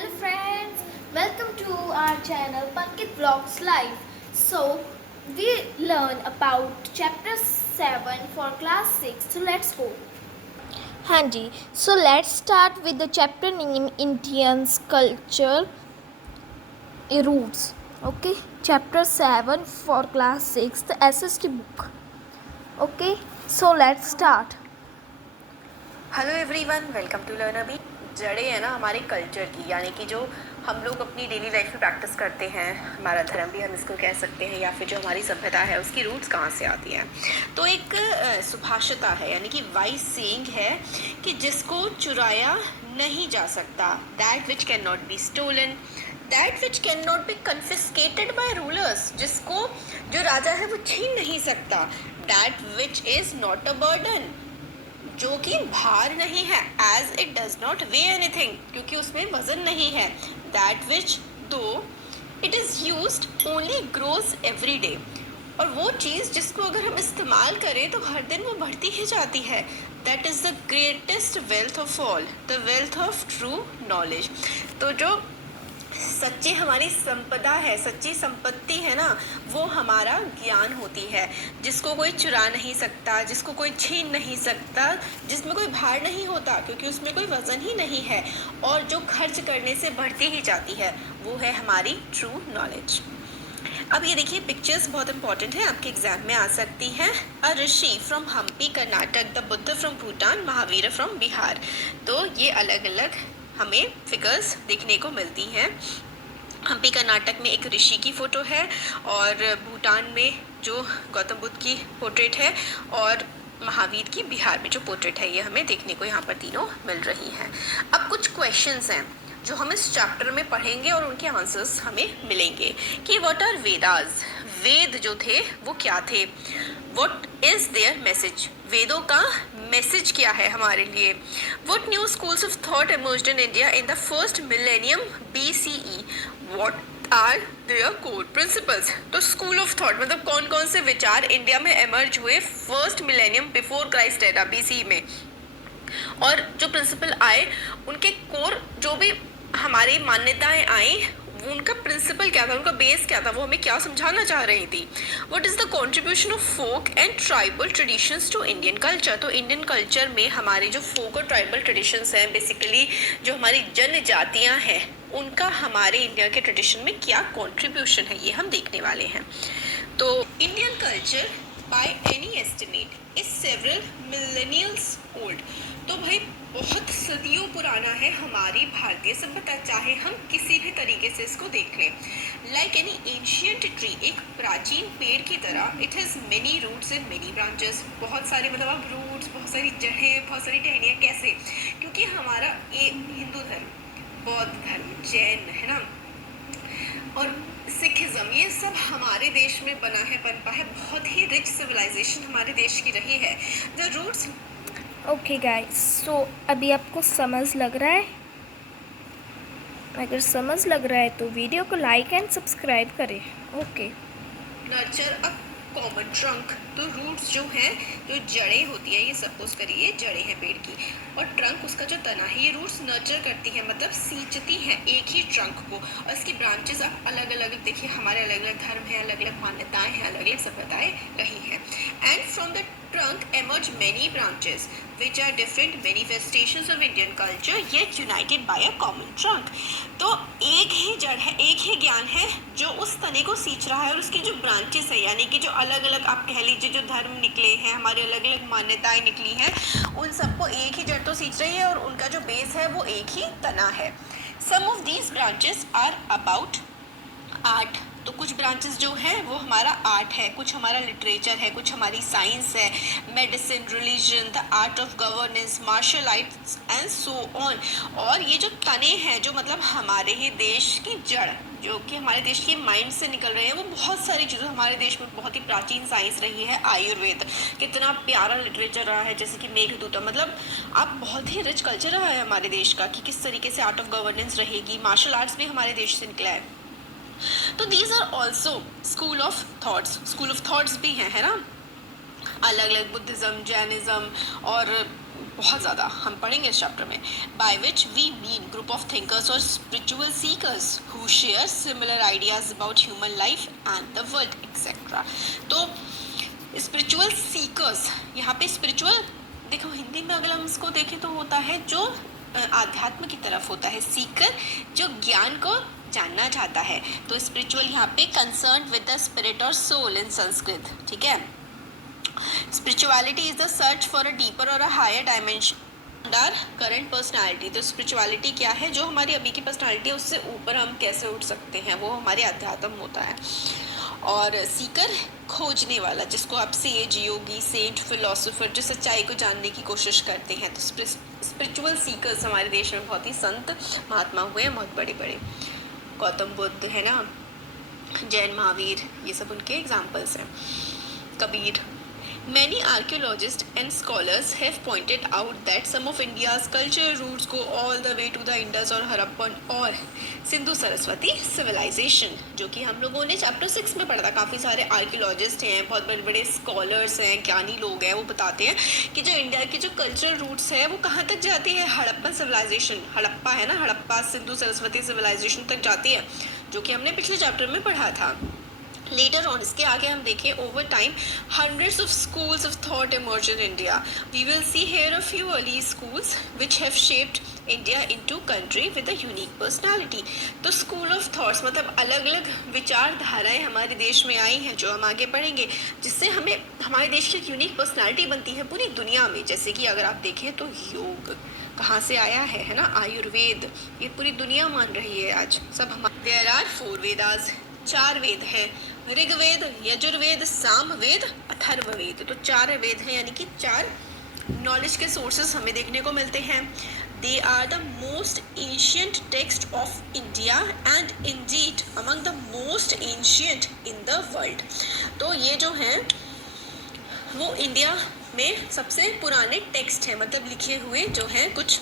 Hello friends, welcome to our channel Pankit Vlogs Live. So we learn about chapter 7 for class 6. So let's go. हाँ जी, so let's start with the chapter name Indians culture roots. Okay, chapter 7 for class 6, the SST book. Okay, so let's start. Hello everyone, welcome to learn अभी। जड़ें हैं ना हमारे culture की, यानी कि जो हम लोग अपनी डेली लाइफ में प्रैक्टिस करते हैं, हमारा धर्म भी हम इसको कह सकते हैं, या फिर जो हमारी सभ्यता है उसकी रूट्स कहाँ से आती हैं। तो एक सुभाषिता है, यानी कि वाइज सेइंग है कि जिसको चुराया नहीं जा सकता, that which can not be stolen, that which can not be confiscated by rulers, जिसको जो राजा है वो छीन नहीं सकता, that which is not a burden, जो कि भार नहीं है, as it does not weigh anything, क्योंकि उसमें वजन नहीं है, that which though it is used only grows every day, और वो चीज़ जिसको अगर हम इस्तेमाल करें तो हर दिन वो बढ़ती ही जाती है, that is the greatest wealth of all, the wealth of true knowledge. तो जो सच्ची हमारी संपदा है, सच्ची संपत्ति है ना, वो हमारा ज्ञान होती है, जिसको कोई चुरा नहीं सकता, जिसको कोई छीन नहीं सकता, जिसमें कोई भार नहीं होता, क्योंकि उसमें कोई वज़न ही नहीं है, और जो खर्च करने से बढ़ती ही जाती है, वो है हमारी ट्रू नॉलेज। अब ये देखिए, पिक्चर्स बहुत इंपॉर्टेंट है, आपके एग्जाम में आ सकती हैं। A rishi from Hampi Karnataka, the Buddha from Bhutan, Mahavir from Bihar. तो ये अलग अलग हमें फिगर्स देखने को मिलती हैं। हम्पी कर्नाटक में एक ऋषि की फ़ोटो है, और भूटान में जो गौतम बुद्ध की पोर्ट्रेट है, और महावीर की बिहार में जो पोर्ट्रेट है, ये हमें देखने को यहाँ पर तीनों मिल रही हैं। अब कुछ क्वेश्चंस हैं जो हम इस चैप्टर में पढ़ेंगे और उनके आंसर्स हमें मिलेंगे कि व्हाट आर वेदास, वेद जो थे वो क्या थे, व्हाट इज देयर मैसेज, वेदों का मैसेज क्या है हमारे लिए, what new schools of thought emerged in India in the first millennium BCE, what are their core principles. तो स्कूल ऑफ थॉट मतलब कौन कौन से विचार इंडिया में एमर्ज हुए first millennium before Christ era BCE में, और जो प्रिंसिपल आए उनके कोर जो भी हमारी मान्यताएं आई, वो उनका प्रिंसिपल क्या था, उनका बेस क्या था, वो हमें क्या समझाना चाह रही थी। What is the contribution of folk and tribal traditions to Indian culture. तो इंडियन कल्चर में हमारे जो फोक और ट्राइबल ट्रेडिशंस हैं, बेसिकली जो हमारी जनजातियाँ हैं, उनका हमारे इंडिया के ट्रेडिशन में क्या कॉन्ट्रीब्यूशन है, ये हम देखने वाले हैं। तो Indian culture by any estimate is several millennials old. तो भाई बहुत सदियों पुराना है हमारी भारतीय सभ्यता, चाहे हम किसी भी तरीके से इसको देख लें। लाइक एनी एंशियंट ट्री, एक प्राचीन पेड़ की तरह, it has many roots and many branches, बहुत सारे मतलब अब रूट्स, बहुत सारी जड़ें, बहुत सारी टहनियाँ। कैसे? क्योंकि हमारा हिंदू धर्म, बौद्ध धर्म, जैन है ना, और सिखिज्म, ये सब हमारे देश में बना है, पनपा है, बहुत ही रिच सिविलाइजेशन हमारे देश की रही है। The roots. Okay guys, so अभी आपको समझ लग रहा है? अगर समझ लग रहा है तो वीडियो को लाइक एंड सब्सक्राइब करें। Okay. Nurture a common trunk. तो रूट्स जो हैं, जो जड़ें होती है, ये सपोज करिए जड़ें हैं पेड़ की, और ट्रंक उसका जो तना है, ये रूट्स नर्चर करती है, मतलब सींचती हैं एक ही ट्रंक को, और इसकी ब्रांचेस अलग अलग, देखिए हमारे अलग अलग धर्म हैं, अलग अलग मान्यताएं हैं, अलग अलग सभ्यताएं रही हैं। And from the trunk emerge many branches which are different manifestations of Indian culture yet united by a common trunk। तो एक ही जड़ है, एक ही ज्ञान है जो उस तने को सींच रहा है, और उसकी जो ब्रांचेस है, यानी कि जो अलग अलग आप कह लीजिए जो धर्म निकले हैं, हमारे अलग अलग मान्यताएं निकली हैं, उन सबको एक ही जड़ तो सींच रही है, और उनका जो बेस है वो एक ही तना है। Some of these branches are about art. तो कुछ ब्रांचेस जो हैं वो हमारा आर्ट है, कुछ हमारा लिटरेचर है, कुछ हमारी साइंस है, medicine, religion, the art of governance, martial arts and so on. और ये जो तने हैं, जो मतलब हमारे ही देश की जड़, जो कि हमारे देश के माइंड से निकल रहे हैं, वो बहुत सारी चीज़ें, हमारे देश में बहुत ही प्राचीन साइंस रही है, आयुर्वेद, कितना प्यारा लिटरेचर रहा है, जैसे कि मेघदूतम, मतलब आप बहुत ही रिच कल्चर रहा है हमारे देश का, कि किस तरीके से आर्ट ऑफ गवर्नेंस रहेगी, मार्शल आर्ट्स भी हमारे देश से निकला है। तो these are also school of thoughts, school of thoughts भी हैं, है ना, अलग अलग बुद्धिज़्म, जैनिज़्म, और बहुत ज़्यादा हम पढ़ेंगे इस चैप्टर में. By which we mean group of thinkers और spiritual seekers who share similar ideas about human life and the world etcetera. तो स्पिरिचुअल सीकर्स, यहाँ पे स्पिरिचुअल देखो हिंदी में अगर हम इसको देखें तो होता है जो आध्यात्म की तरफ होता है, सीकर जो ज्ञान को जानना चाहता है. तो स्पिरिचुअल यहाँ पे कंसर्न विद द स्पिरिट और सोल इन संस्कृत. ठीक है. Spirituality is the search for a deeper और a higher dimension our current personality. तो स्पिरिचुअलिटी क्या है, जो हमारी अभी की पर्सनालिटी है उससे ऊपर हम कैसे उठ सकते हैं, वो हमारे अध्यात्म होता है. और सीकर खोजने वाला, जिसको आप सेज, योगी, सेंट, फिलोसोफर, जो सच्चाई को जानने की कोशिश करते हैं. तो स्पिरिचुअल सीकर्स हमारे देश में बहुत ही संत महात्मा हुए हैं, बहुत बड़े बड़े. गौतम बुद्ध है ना, जैन महावीर, ये सब उनके एग्जाम्पल्स हैं. Kabir. Many archaeologists and scholars have pointed out that some of India's cultural roots go all the way to the Indus और हड़प्पन और सिंधु सरस्वती civilization, जो कि हम लोगों ने चैप्टर 6 में पढ़ा था. काफ़ी सारे आर्कियोलॉजिस्ट हैं, बहुत बड़े बड़े स्कॉलर्स हैं, ज्ञानी लोग हैं, वो बताते हैं कि जो इंडिया की जो कल्चरल रूट्स है वो कहाँ तक जाती है. हड़प्पन सिविलाइजेशन, हड़प्पा है ना, हड़प्पा सिंधु सरस्वती सिविलाइजेशन तक जाती है, जो कि हमने पिछले चैप्टर में पढ़ा था. लेटर ऑन, इसके आगे हम देखें, over time hundreds of schools of thought emerge in India. We will see here a few early schools which have shaped India into country with a unique personality. तो school of thoughts मतलब अलग अलग विचारधाराएं हमारे देश में आई हैं, जो हम आगे पढ़ेंगे, जिससे हमें हमारे देश की एक यूनिक पर्सनालिटी बनती है पूरी दुनिया में. जैसे कि अगर आप देखें तो योग कहाँ से आया है ना, आयुर्वेद, ये पूरी दुनिया मान रही है आज. सब हमारे देयर आर 4 वेदास, 4 वेद हैं, ऋग्वेद, यजुर्वेद, सामवेद, अथर्ववेद. तो 4 वेद हैं, यानी कि 4 नॉलेज के सोर्सेस हमें देखने को मिलते हैं. They are the most ancient text of India and indeed among the most ancient in the world. तो ये जो हैं वो इंडिया में सबसे पुराने टेक्स्ट हैं, मतलब लिखे हुए जो हैं कुछ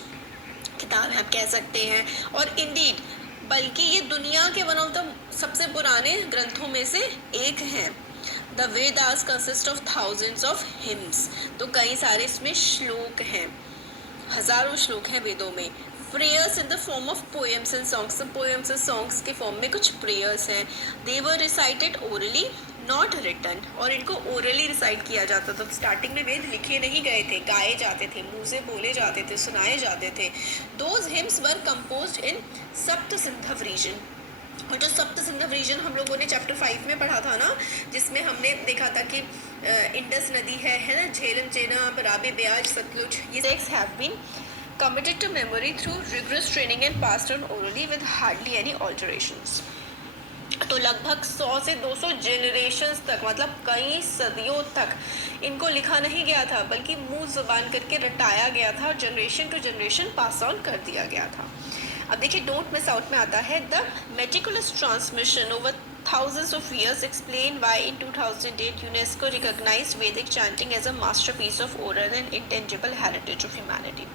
किताब हैं आप कह सकते हैं. और इंडीड बल्कि ये दुनिया के वन ऑफ द सबसे पुराने ग्रंथों में से एक हैं. The Vedas consist of thousands of hymns. तो कई सारे इसमें श्लोक हैं, हजारों श्लोक हैं वेदों में. Prayers in the form of poems and songs. Poems and songs के फॉर्म में कुछ प्रेयर्स हैं. दे वर रिसाइटेड ओरली नॉट रिटन. और इनको ओरली रिसाइट किया जाता था. स्टार्टिंग में वेद लिखे नहीं गए थे, गाए जाते थे, मुंह से बोले जाते थे, सुनाए जाते थे. दोज हिम्स वर कंपोज्ड इन सप्त सिंधव रीजन. और जो सप्त सिंधव रीजन हम लोगों ने चैप्टर 5 में पढ़ा था ना, जिसमें हमने देखा था कि इंडस नदी है ना, झेलम, चेनाब, राबी, ब्याज, सतलुज, ये text have been committed to memory through rigorous training and passed on orally with hardly any alterations. तो लगभग 100 से 200 जनरेशन्स तक, मतलब कई सदियों तक इनको लिखा नहीं गया था, बल्कि मुंह ज़ुबान करके रटाया गया था और generation to generation pass on कर दिया गया था. अब देखिए डोंट मिस आउट में आता है the meticulous transmission over thousands of years explain why in 2008 UNESCO recognized Vedic chanting as a masterpiece of oral and intangible heritage of humanity.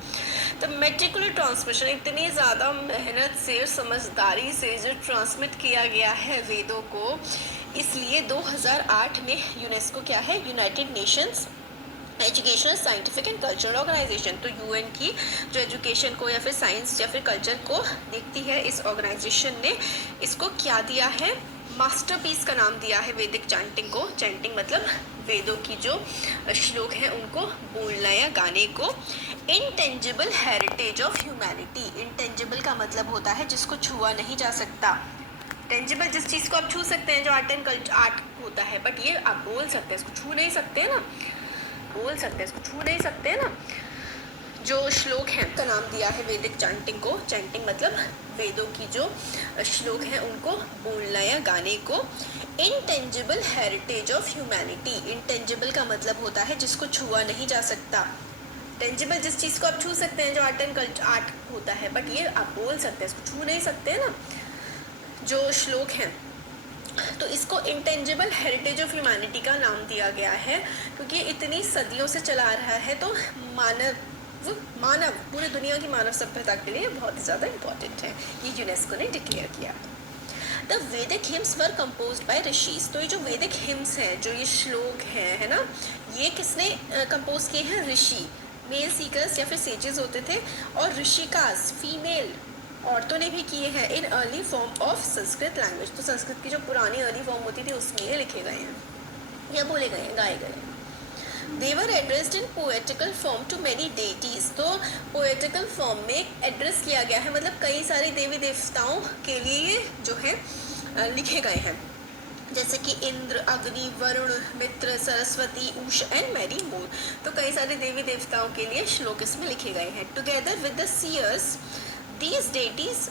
The meticulous transmission, इतनी ज़्यादा मेहनत से, समझदारी से जो ट्रांसमिट किया गया है वेदों को, इसलिए 2008 में यूनेस्को क्या है, United Nations educational, scientific and cultural organization. तो यूएन की जो एजुकेशन को या फिर साइंस या फिर कल्चर को देखती है, इस ऑर्गेनाइजेशन ने इसको क्या दिया है, मास्टरपीस का नाम दिया है वैदिक चैंटिंग को. चैंटिंग मतलब वेदों की जो श्लोक हैं उनको बोलना या गाने को. Intangible heritage of humanity. Intangible का मतलब होता है जिसको छुआ नहीं जा सकता. टेंजिबल जिस चीज़ को आप छू सकते हैं, जो आर्ट एंड कल्चर आर्ट होता है, बट ये आप बोल सकते हैं, इसको छू नहीं सकते हैं ना, बोल सकते हैं, इसको छू नहीं सकते हैं ना. जो श्लोक हैं का नाम दिया है वैदिक चैंटिंग को. चैंटिंग मतलब वेदों की जो श्लोक हैं उनको बोलना या गाने को. Intangible heritage of humanity. Intangible का मतलब होता है जिसको छुआ नहीं जा सकता. टेंजिबल जिस चीज़ को आप छू सकते हैं, जो आर्ट एंड कल्चर आर्ट होता है, बट ये आप बोल सकते हैं, इसको छू नहीं सकते हैं ना, जो श्लोक हैं. तो इसको इंटेंजिबल हेरिटेज ऑफ ह्यूमैनिटी का नाम दिया गया है, क्योंकि इतनी सदियों से चला रहा है. तो मानव पूरी दुनिया की मानव सभ्यता के लिए बहुत ज़्यादा इम्पॉर्टेंट है. ये यूनेस्को ने डिक्लेयर किया. द वैदिक हिम्स वर कंपोज्ड बाय ऋषिज. तो ये जो वैदिक हिम्स हैं, जो ये श्लोक हैं, है ना, ये किसने कंपोज किए हैं, ऋषि. मेल सीकर्स या फिर सेजेस होते थे, और ऋषिकास फीमेल औरतों ने भी किए हैं in early form of Sanskrit language. तो संस्कृत की जो पुरानी अर्ली फॉर्म होती थी उसमें ये लिखे गए हैं या बोले गए हैं, गाए गए हैं। They were addressed in poetical form to many deities। तो poetical form में एड्रेस किया गया है, मतलब कई सारे देवी देवताओं के लिए जो है लिखे गए हैं, जैसे कि इंद्र, अग्नि, वरुण, मित्र, सरस्वती, उषा एंड मैरी मोर। तो कई सारे देवी देवताओं के लिए श्लोक इसमें लिखे गए हैं। Together with the seers these deities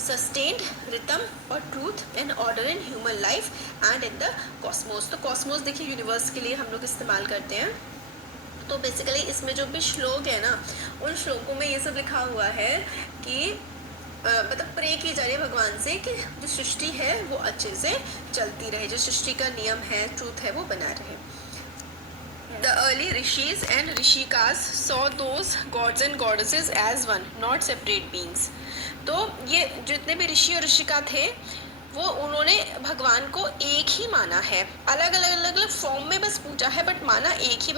sustained rhythm और truth and order in human life and in the cosmos. तो कॉस्मोस देखिए यूनिवर्स के लिए हम लोग इस्तेमाल करते हैं। तो बेसिकली इसमें जो भी श्लोक है ना, उन श्लोकों में ये सब लिखा हुआ है कि मतलब प्रे की जा रही है भगवान से कि जो सृष्टि है वो अच्छे से चलती रहे, जो सृष्टि का नियम है, ट्रूथ है, वो बना रहे। The early rishis and rishikas saw those gods and goddesses as one, not separate beings। तो ये जितने भी ऋषि और ऋषिका थे वो उन्होंने भगवान को एक ही माना है, अलग अलग फॉर्म में बस पूजा है, बट माना एक ही